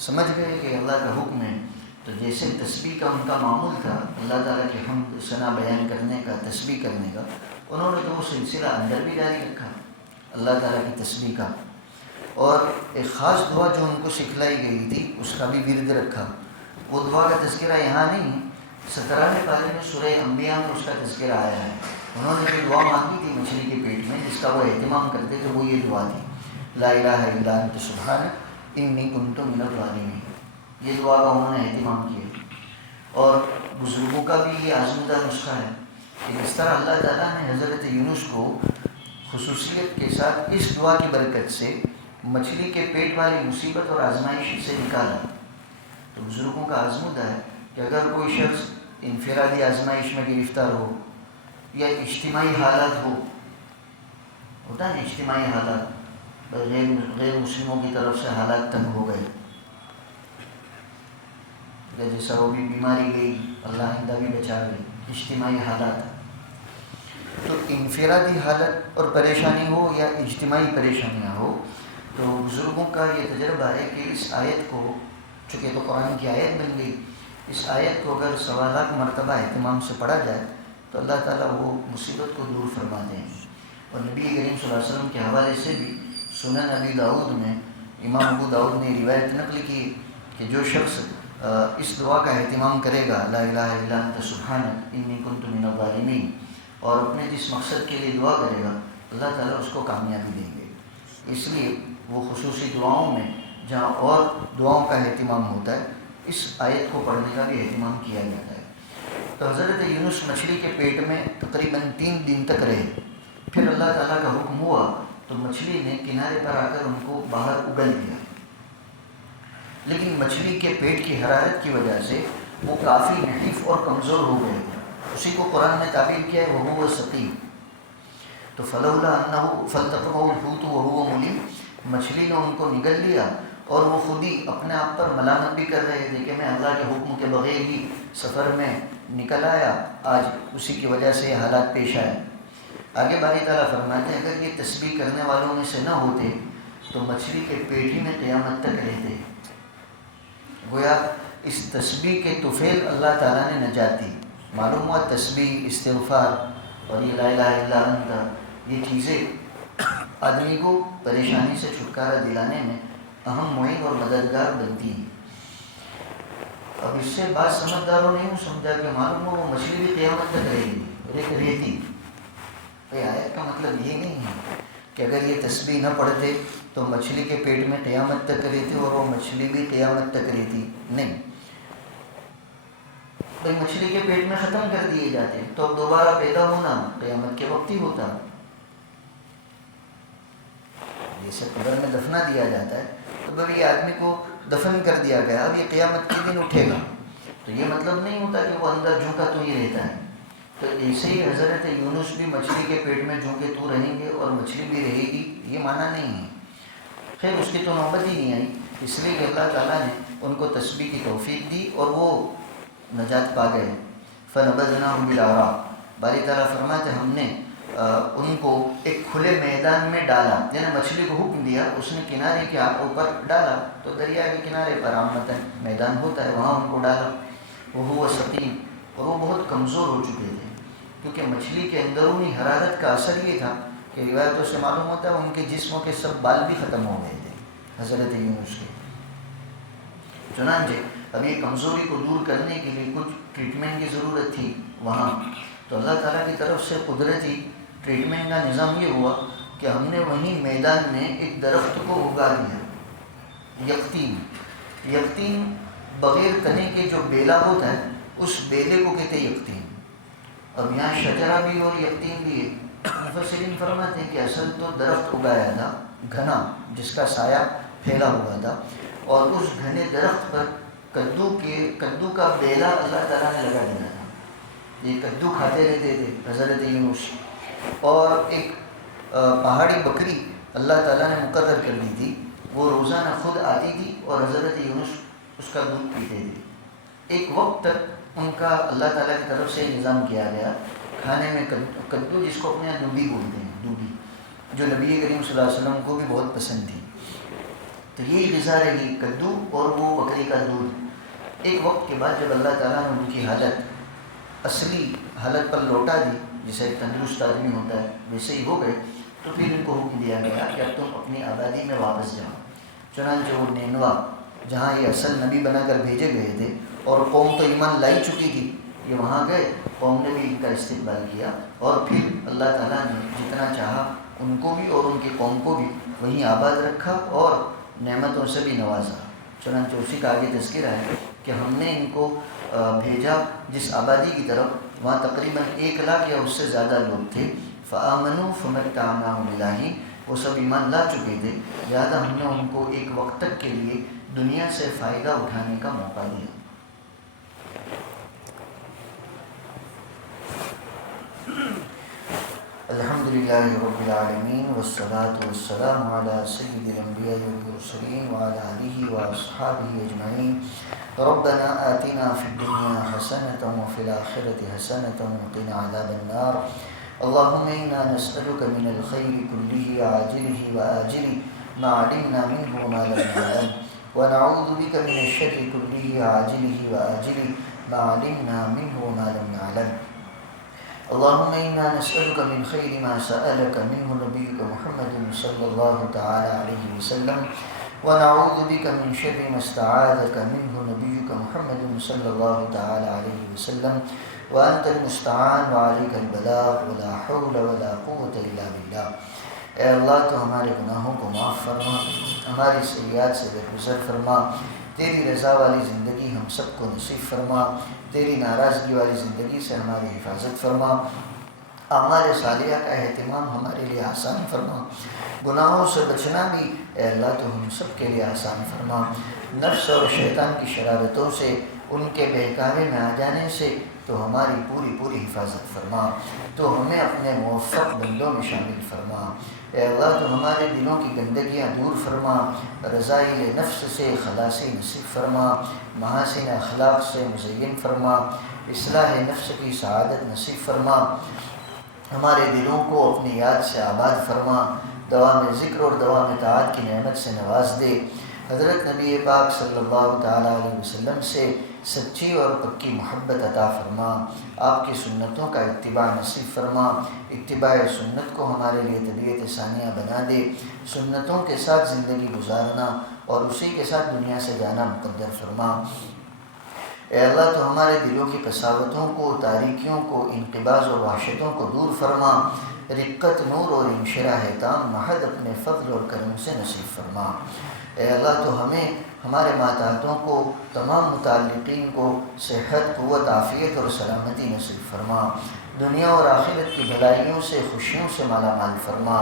سمجھ گئے کہ اللہ کا حکم ہے، تو جیسے تسبیح کا ان کا معمول تھا اللہ تعالیٰ کے حمد ثنا بیان کرنے کا، تسبیح کرنے کا، انہوں نے تو وہ سلسلہ اندر بھی جاری رکھا اللہ تعالیٰ کی تسبیح کا، اور ایک خاص دعا جو ان کو سکھلائی گئی تھی اس کا بھی ورد رکھا۔ وہ دعا کا تذکرہ یہاں نہیں، 17ویں پارے میں سورہ انبیاء میں اس کا تذکرہ آیا ہے۔ انہوں نے جو دعا مانگی تھی مچھلی کے پیٹ میں جس کا وہ اہتمام کرتے تھے، وہ یہ دعا تھی، لا الہ الا انت سبحانک انی کنت من الظالمین، یہ دعا کا انہوں نے اہتمام کیا۔ اور بزرگوں کا بھی یہ آزمودہ نسخہ ہے کہ اس طرح اللہ تعالیٰ نے حضرت یونس کو خصوصیت کے ساتھ اس دعا کی برکت سے مچھلی کے پیٹ والی مصیبت اور آزمائش سے نکالا۔ تو بزرگوں کا آزمودہ ہے کہ اگر کوئی شخص انفرادی آزمائش میں گرفتار ہو یا اجتماعی حالات ہوتا ہے نا، اجتماعی حالات، غیر مسلموں کی طرف سے حالات تنگ ہو گئے، جیسا وہ بھی بیماری گئی، اللہ آئندہ بھی بچا گئی، اجتماعی حالات۔ تو انفرادی حالت اور پریشانی ہو یا اجتماعی پریشانیاں ہو، تو بزرگوں کا یہ تجربہ ہے کہ اس آیت کو، چونکہ تو قرآن کی آیت بن گئی، اس آیت کو اگر 1.25 مرتبہ اہتمام سے پڑھا جائے تو اللہ تعالیٰ وہ مصیبت کو دور فرماتے ہیں۔ اور نبی کریم صلی اللہ علیہ وسلم کے حوالے سے بھی سنن ابی داؤد میں امام ابو داؤد نے روایت نقل کی کہ جو شخص اس دعا کا اہتمام کرے گا، لا الہ الا انت سبحانک انی کنت من الظالمین، اور اپنے جس مقصد کے لیے دعا کرے گا اللہ تعالیٰ اس کو کامیابی دیں گے۔ اس لیے وہ خصوصی دعاؤں میں جہاں اور دعاؤں کا اہتمام ہوتا ہے، اس آیت کو پڑھنے کا بھی اہتمام کیا جاتا ہے۔ تو حضرت یونس مچھلی کے پیٹ میں تقریباً 3 دن تک رہے، پھر اللہ تعالیٰ کا حکم ہوا تو مچھلی نے کنارے پر آ کر ان کو باہر اگل دیا، لیکن مچھلی کے پیٹ کی حرارت کی وجہ سے وہ کافی نحیف اور کمزور ہو گئے، اسی کو قرآن نے تعبیر کیا ہے وَهُوَ سَقِيمٌ۔ تو فلولا انه فالتقمه الحوت وهو ملیم، مچھلی نے ان کو نگل لیا اور وہ خود ہی اپنے آپ پر ملامت بھی کر رہے تھے کہ میں اللہ کے حکم کے بغیر ہی سفر میں نکل آیا، آج اسی کی وجہ سے یہ حالات پیش آئے۔ آگے باری تعالیٰ فرماتے ہیں اگر یہ تسبیح کرنے والوں میں سے نہ ہوتے تو مچھلی کے پیٹ ہی میں قیامت تک رہتے۔ گویا اس تسبیح کے طفیل اللہ تعالیٰ نے نجات دی۔ معلوم ہوا تسبیح، استغفار اور یہ لا الہ الا انت، یہ چیزیں آدمی کو پریشانی سے چھٹکارا دلانے میں اہم معین اور مددگار بنتی ہیں۔ اب اس سے بعض سمجھداروں نے یوں سمجھا کہ معلوم ہو وہ مچھلی بھی قیامت تک رہے گی، ایک ریتی. بھائی آیت کا مطلب یہ نہیں ہے کہ اگر یہ تسبیح نہ پڑھتے تو مچھلی کے پیٹ میں قیامت تک رہتی اور وہ مچھلی بھی قیامت تک رہتی. نہیں بھائی، مچھلی کے پیٹ میں ختم کر دیے جاتے تو اب دوبارہ پیدا ہونا قیامت کے وقت ہی ہوتا. جیسے قبر میں دفنا دیا جاتا ہے تو بھائی آدمی کو دفن کر دیا گیا، اب یہ قیامت کے دن اٹھے گا، تو یہ مطلب نہیں ہوتا کہ وہ اندر جھونکا تو ہی رہتا ہے. تو ایسے ہی حضرت یونس بھی مچھلی کے پیٹ میں جھونکے تو رہیں گے اور مچھلی بھی رہے گی، یہ معنی نہیں ہے. خیر اس کی تو نوبت ہی نہیں آئی، اس لیے کہ اللہ تعالیٰ نے ان کو تسبیح کی توفیق دی اور وہ نجات پا گئے. فَنَبَذْنَاهُ بِالْعَرَاءِ، باری تعالیٰ فرماتے ہم نے ان کو ایک کھلے میدان میں ڈالا، یعنی مچھلی کو حکم دیا، اس نے کنارے کے اوپر ڈالا تو دریا کے کنارے پر عامتاً میدان ہوتا ہے، وہاں ان کو ڈالا. وَهُوَ سَقِيمٌ، اور وہ بہت کمزور ہو چکے تھے، کیونکہ مچھلی کے اندرونی حرارت کا اثر یہ تھا کہ روایتوں سے معلوم ہوتا ہے ان کے جسموں کے سب بال بھی ختم ہو گئے تھے حضرت یونس کے. چنانچہ اب یہ کمزوری کو دور کرنے کے لیے کچھ ٹریٹمنٹ کی ضرورت تھی وہاں، تو اللہ تعالیٰ کی طرف سے قدرتی ٹریٹمنٹ کا نظام یہ ہوا کہ ہم نے وہیں میدان میں ایک درخت کو اگا دیا، یقطین. یقطین بغیر تنے کے جو بیلا ہوتا ہے اس بیلے کو کہتے ہیں یقطین. اب یہاں شجرہ بھی اور یقطین بھی ہے. مفسرین فرماتے ہیں کہ اصل تو درخت اگایا تھا گھنا، جس کا سایہ پھیلا ہوا تھا، اور اس گھنے درخت پر کدو کا بیلا اللہ تعالیٰ نے لگا دیا تھا. یہ کدو کھاتے رہتے تھے حضرت یونس، اور ایک پہاڑی بکری اللہ تعالیٰ نے مقرر کر دی تھی، وہ روزانہ خود آتی تھی اور حضرت یونس اس کا دودھ پیتے تھے. ایک وقت تک ان کا اللہ تعالیٰ کی طرف سے نظام کیا گیا کھانے میں کدو، جس کو اپنے یہاں دوبی بولتے ہیں، دوبی، جو نبی کریم صلی اللہ علیہ وسلم کو بھی بہت پسند تھی. تو یہی غذا رہی، کدو اور وہ بکری کا دودھ. ایک وقت کے بعد جب اللہ تعالیٰ نے ان کی حالت اصلی حالت پر لوٹا دی، جیسے ایک تندرست آدمی ہوتا ہے ویسے ہی ہو گئے، تو پھر ان کو حکم دیا گیا کہ اب تم اپنی آبادی میں واپس جاؤ. چنانچہ وہ نینوا، جہاں یہ اصل نبی بنا کر بھیجے گئے تھے اور قوم تو ایمان لائی چکی تھی، یہ وہاں گئے، قوم نے بھی ان کا استقبال کیا، اور پھر اللہ تعالیٰ نے جتنا چاہا ان کو بھی اور ان کی قوم کو بھی وہیں آباد رکھا اور نعمتوں سے بھی نوازا. چنانچہ اسی کا آگے تذکرہ ہے کہ ہم نے ان کو بھیجا جس آبادی کی طرف، وہاں تقریباً 1 لاکھ یا اس سے زیادہ لوگ تھے. فآمنوا فمتعناهم إلى، وہ سب ایمان لا چکے تھے، لہٰذا ہم نے ان کو ایک وقت تک کے لیے دنیا سے فائدہ اٹھانے کا موقع دیا. الحمد للہ رب العالمین والصلاة والسلام علی سید الانبیاء والمرسلین وعلی آلہ واصحابہ اجمعین. ربنا آتنا فی الدنیا حسنة وفی الآخرة حسنة وقنا عذاب النار. اللهم إنا نسألك من الخير كله عاجله وآجله ما علمنا منه وما لم نعلم، ونعوذ بك من الشر كله عاجله وآجله ما علمنا منه وما لم نعلم. اللهم إنا نسألك من خير ما سألك منه نبيك محمد صلى الله تعالى عليه وسلم، ونعوذ بك من شر ما استعاذك منه نبيك محمد صلى الله تعالى عليه وسلم، وأنت المستعان وعليك البلاغ ولا حول ولا قوة إلا بالله. اے اللہ تو ہمارے گناہوں کو معاف فرما، ہماری سیئات سے درگزر فرما، تیری رضا والی زندگی ہم سب کو نصیب فرما، تیری ناراضگی والی زندگی سے ہماری حفاظت فرما، اعمال صالحہ کا اہتمام ہمارے لیے آسان فرما، گناہوں سے بچنا بھی اے اللہ تو ہم سب کے لیے آسان فرما، نفس اور شیطان کی شرارتوں سے، ان کے بہکاوے میں آ جانے سے تو ہماری پوری حفاظت فرما، تو ہمیں اپنے موفق بندوں میں شامل فرما. اے اللہ تو ہمارے دلوں کی گندگیاں دور فرما، رضائل نفس سے خلاصی نصیب فرما، محاسن اخلاق سے مزین فرما، اصلاح نفس کی سعادت نصیب فرما، ہمارے دلوں کو اپنی یاد سے آباد فرما، دوام ذکر اور دوام طاعت کی نعمت سے نواز دے. حضرت نبی پاک صلی اللہ تعالیٰ علیہ وسلم سے سچی اور پکی محبت عطا فرما، آپ کی سنتوں کا اتباع نصیب فرما، اتباع سنت کو ہمارے لیے طبیعت ثانیہ بنا دے، سنتوں کے ساتھ زندگی گزارنا اور اسی کے ساتھ دنیا سے جانا مقدر فرما. اے اللہ تو ہمارے دلوں کی قساوتوں کو، تاریکیوں کو، انقباض و وحشتوں کو دور فرما، رقت، نور اور انشراح تام محض اپنے فضل اور کرم سے نصیب فرما۔ اے اللہ تو ہمیں، ہمارے ماتحتوں کو، تمام متعلقین کو صحت، قوت، عافیت اور سلامتی نصیب فرما، دنیا اور آخرت کی بھلائیوں سے، خوشیوں سے مالا مال فرما،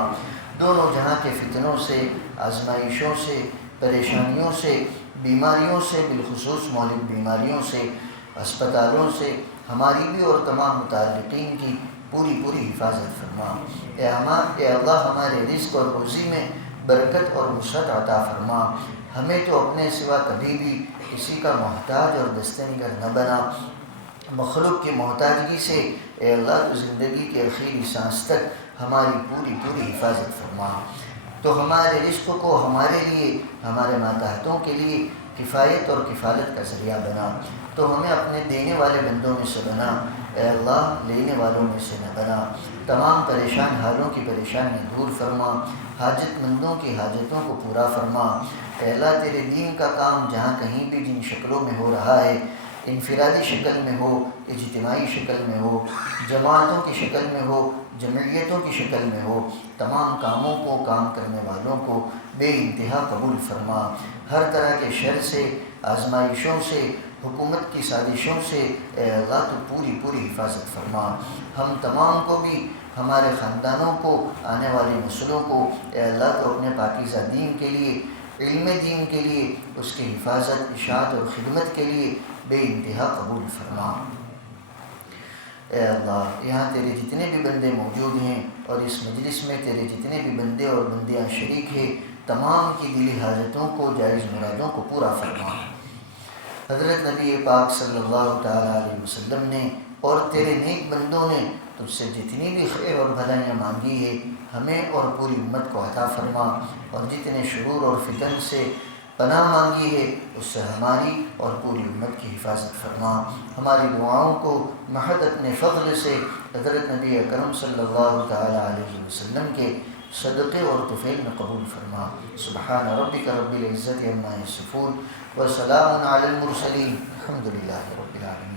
دونوں جہاں کے فتنوں سے، آزمائشوں سے، پریشانیوں سے، بیماریوں سے، بالخصوص مہلک بیماریوں سے، اسپتالوں سے ہماری بھی اور تمام متعلقین کی پوری حفاظت فرما۔ اے اللہ ہمارے رزق اور روزی میں برکت اور وسعت عطا فرما، ہمیں تو اپنے سوا کبھی بھی کسی کا محتاج اور دستنگر نہ بنا، مخلوق کی محتاجگی سے اے اللہ تو زندگی کے آخری سانس تک ہماری پوری حفاظت فرما، تو ہمارے رزق کو ہمارے لیے، ہمارے ماتحتوں کے لیے کفایت اور کفالت کا ذریعہ بنا، تو ہمیں اپنے دینے والے بندوں میں سے بنا، اے اللہ لینے والوں میں سے نہ بنا، تمام پریشان حالوں کی پریشانیاں دور فرما، حاجت مندوں کی حاجتوں کو پورا فرما۔ اے اللہ تیرے دین کا کام جہاں کہیں بھی جن شکلوں میں ہو رہا ہے، انفرادی شکل میں ہو، اجتماعی شکل میں ہو، جماعتوں کی شکل میں ہو، جمعیتوں کی شکل میں ہو، تمام کاموں کو، کام کرنے والوں کو بے انتہا قبول فرما، ہر طرح کے شر سے، آزمائشوں سے، حکومت کی سازشوں سے اے اللہ تو پوری حفاظت فرما، ہم تمام کو بھی، ہمارے خاندانوں کو، آنے والی نسلوں کو اے اللہ تو اپنے پاکیزہ دین کے لیے، علم دین کے لیے، اس کی حفاظت، اشاعت اور خدمت کے لیے بے انتہا قبول فرما۔ اے اللہ یہاں تیرے جتنے بھی بندے موجود ہیں اور اس مجلس میں تیرے جتنے بھی بندے اور بندیاں شریک ہیں، تمام کی دلی حاجتوں کو، جائز مرادوں کو پورا فرما۔ حضرت نبی پاک صلی اللہ تعالیٰ علیہ وسلم نے اور تیرے نیک بندوں نے تجھ سے جتنی بھی خیر اور بھلائیاں مانگی ہے، ہمیں اور پوری امت کو عطا فرما، اور جتنے شرور اور فتن سے پناہ مانگی ہے اس سے ہماری اور پوری امت کی حفاظت فرما، ہماری دعاؤں کو محض اپنے فضل سے حضرت نبی اکرم صلی اللہ تعالیٰ علیہ وسلم کے صدقے اور طفیل میں قبول فرما۔ سبحان ربک رب العزت عما یصفون وسلام علی المرسلین، الحمد للہ رب العالمین۔